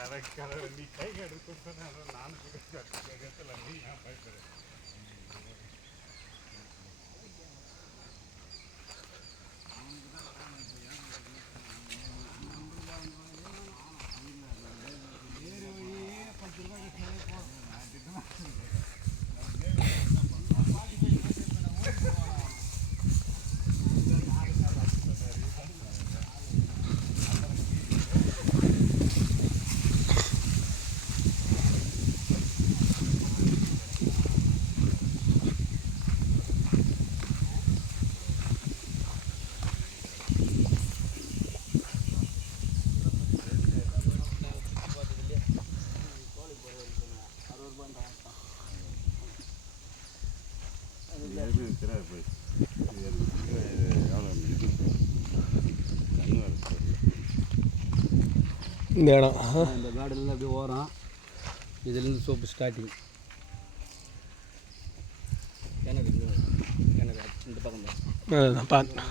ಅದಕ್ಕೆ ನೀ ಕೈಗೆ ಹಿಡ್ಕೊತಾನೆ ಅದು ನಾನು ಜಗತ್ತಲ್ಲ ನೀ ನಾ ಬೈತಾರೆ இந்த இடம் இந்த கார்டனில் அப்படியே ஓரம் இதுலேருந்து சோப்பு ஸ்டார்டிங் கிணறு கிணறு இந்த பக்கம் தான் பார்த்து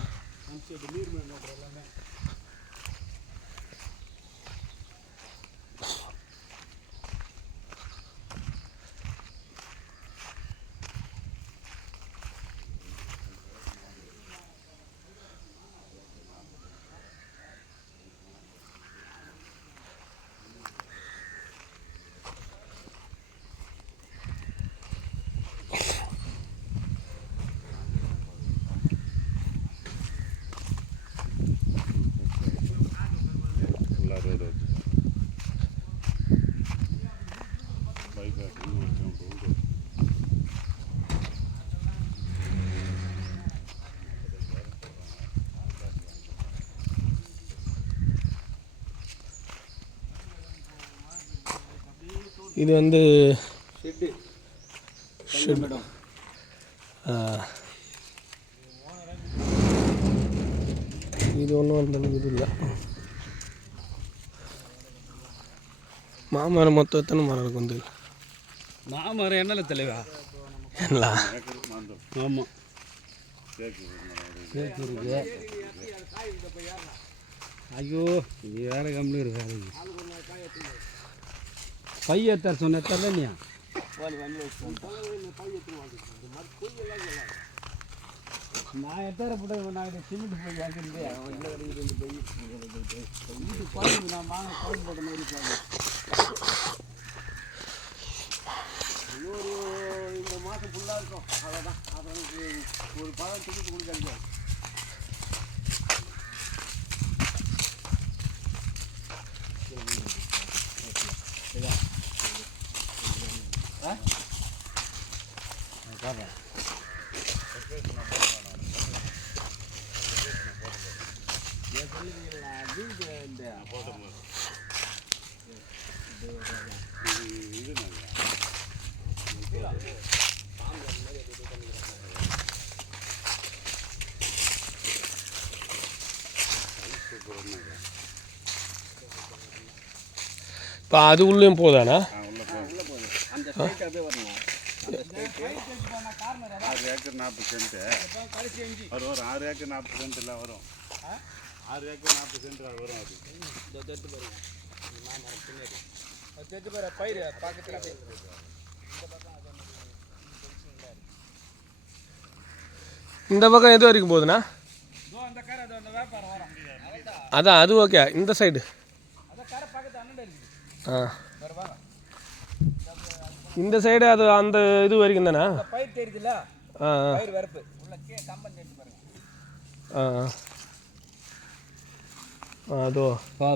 இது வந்து ஷெட் இது ஒன்றும் அந்த இது இல்லை மாமரம் மொத்தம் எத்தனை மரம் இருக்கும் வந்து மாமரம் என்னல தலைவா என்ன ஆமாம் தேக்கு இருக்கு ஐயோ இது வேறு கம்மியாக இருக்காது பையத்தார் சொன்ன தரலையா நான் எத்தனை போட்டு நாங்கள் சிமெண்ட் போய் வாங்கிட்டு நான் வாங்க கோயில் போட்ட மாதிரி இந்த மாதம் ஃபுல்லாக இருக்கும் அவ்வளோதான் அப்புறம் ஒரு பழம் திட்டு கொடுக்காது இப்போ அது உள்ளேயும் போதாண்ணா அந்த ஸ்ட்ரைட் அப்படியே வரணும் 6 ஏக்கர் 40 சென்ட் வரும் 6 ஏக்கர் 40 சென்ட் எல்லாம் வரும் 6 ஏக்கர் 40 சென்ட் வரும் அது தொட்டு பாருங்க மாமரம் பின்னாடி தொட்டு பாரு பயிர் பக்கத்தில் இந்த பக்கம் எது வரைக்கும் போகுதுண்ணா அதான் அது ஓகே இந்த சைடு ஆ இந்த சைடு அது அந்த இது வரைக்கும் தானே பயிர் தெரியுதுல்ல ஆ பயிர் வரப்பு உள்ள கம்பம் தெரிஞ்சு பாருங்க அதோ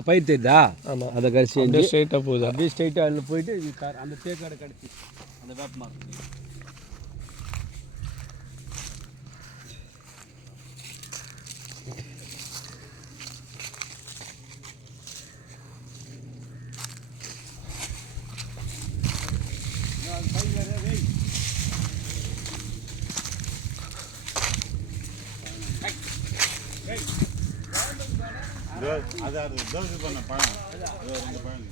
பயிர் தெரியுதா ஆமாம் அதை கடிச்சு அப்படியே ஸ்ட்ரைட்டாக போகுது அப்படியே ஸ்ட்ரைட்டாக அதில் போயிட்டு அந்த தேக்காடை கடிச்சு அந்த வேப்ப மரம் அது தோசை பண்ண பழம் அது 2 பழம்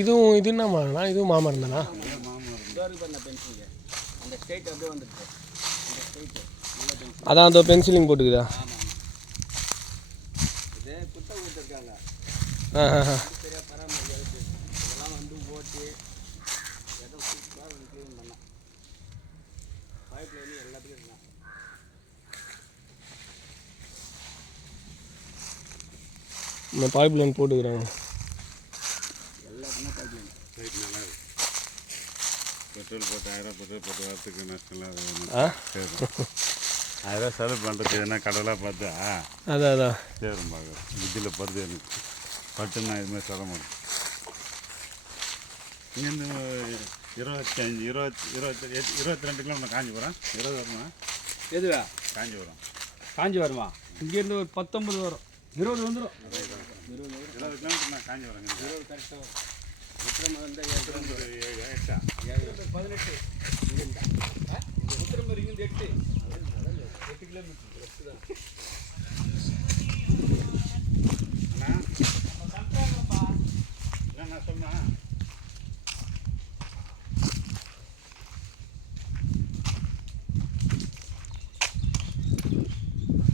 இதுவும் இது என்ன மரம்ண்ணா? இதுவும் மாமரம் தானா? பண்ண பென்சிலுங்க அந்த ஸ்ட்ரைட் அப்படியே வந்துடுச்சு. அந்த ஸ்ட்ரைட்டு நல்ல பென்சில். அதான் அந்த பென்சிலிங் போட்டுக்குதா? ஆமாம். இதே குட்டை கொடுத்துருக்காங்க. சரியாக பராமரிக்காது. இதெல்லாம் வந்து ஓட்டி இடம் சூப்பராக வந்து க்ளீன் பண்ணேன். பைப் லைன் எல்லாத்துக்கும் இருந்தான். இந்த பைப் லைன் போட்டுக்கிறாங்க. எல்லாத்துக்குமே பைப் லைன். ரைட் நல்லா இருக்கு. பெட்ரோல் போட்டு 1000 பெட்ரோல் போட்டு வரத்துக்கு நஷ்டம்லாம் சரி 1000 செலவு பண்ணுறதுக்கு எதனா கடவுளாக பார்த்தா அதான் சேரும் பார்க்குறேன். புத்தியில் படுது எனக்கு பட்டுன்னு நான் இதுமாதிரி சொல்ல மாட்டேன். இங்கேருந்து 22 கிலோமீட்டர் காஞ்சிபுரம் 20 வருமா? எதுவா? காஞ்சிபுரம் காஞ்சி வருமா? இங்கேருந்து ஒரு 19 வரும். 20 வந்துடும். 20 கிலோமீட்டர் நான் காஞ்சிபுரம் 20 கரெக்டாக வரும். உத்திரம வந்தால் 8 18 இங்கேருந்தா உத்திரமர் இங்கேருந்து 8 கிலோமீட்டர் ரெஸ்ட்டு தான். அண்ணா என்ன சொன்னா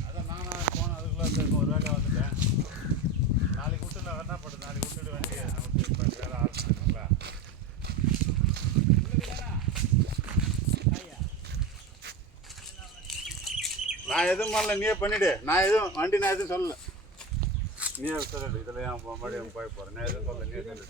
அதான் நானும் போனேன். அதுக்குள்ளே ஒரு வேலையாக வந்துட்டேன். நாளைக்கு விட்டு என்ன பண்ணுறது? நாளைக்கு விட்டுட்டு வேண்டிய நமக்கு வேலை ஆரம்பிச்சுங்களா? நான் எதுவும் பண்ணல, நீயே பண்ணிவிடு. நான் எதுவும் வண்டி நான் எதுவும் சொல்லலை. நீயே சொல்லலை. இதில் ஏன் மறுபடியும் போய் போகிறேன். நான் எதுவும் சொல்லலை. நீயே சொல்லு.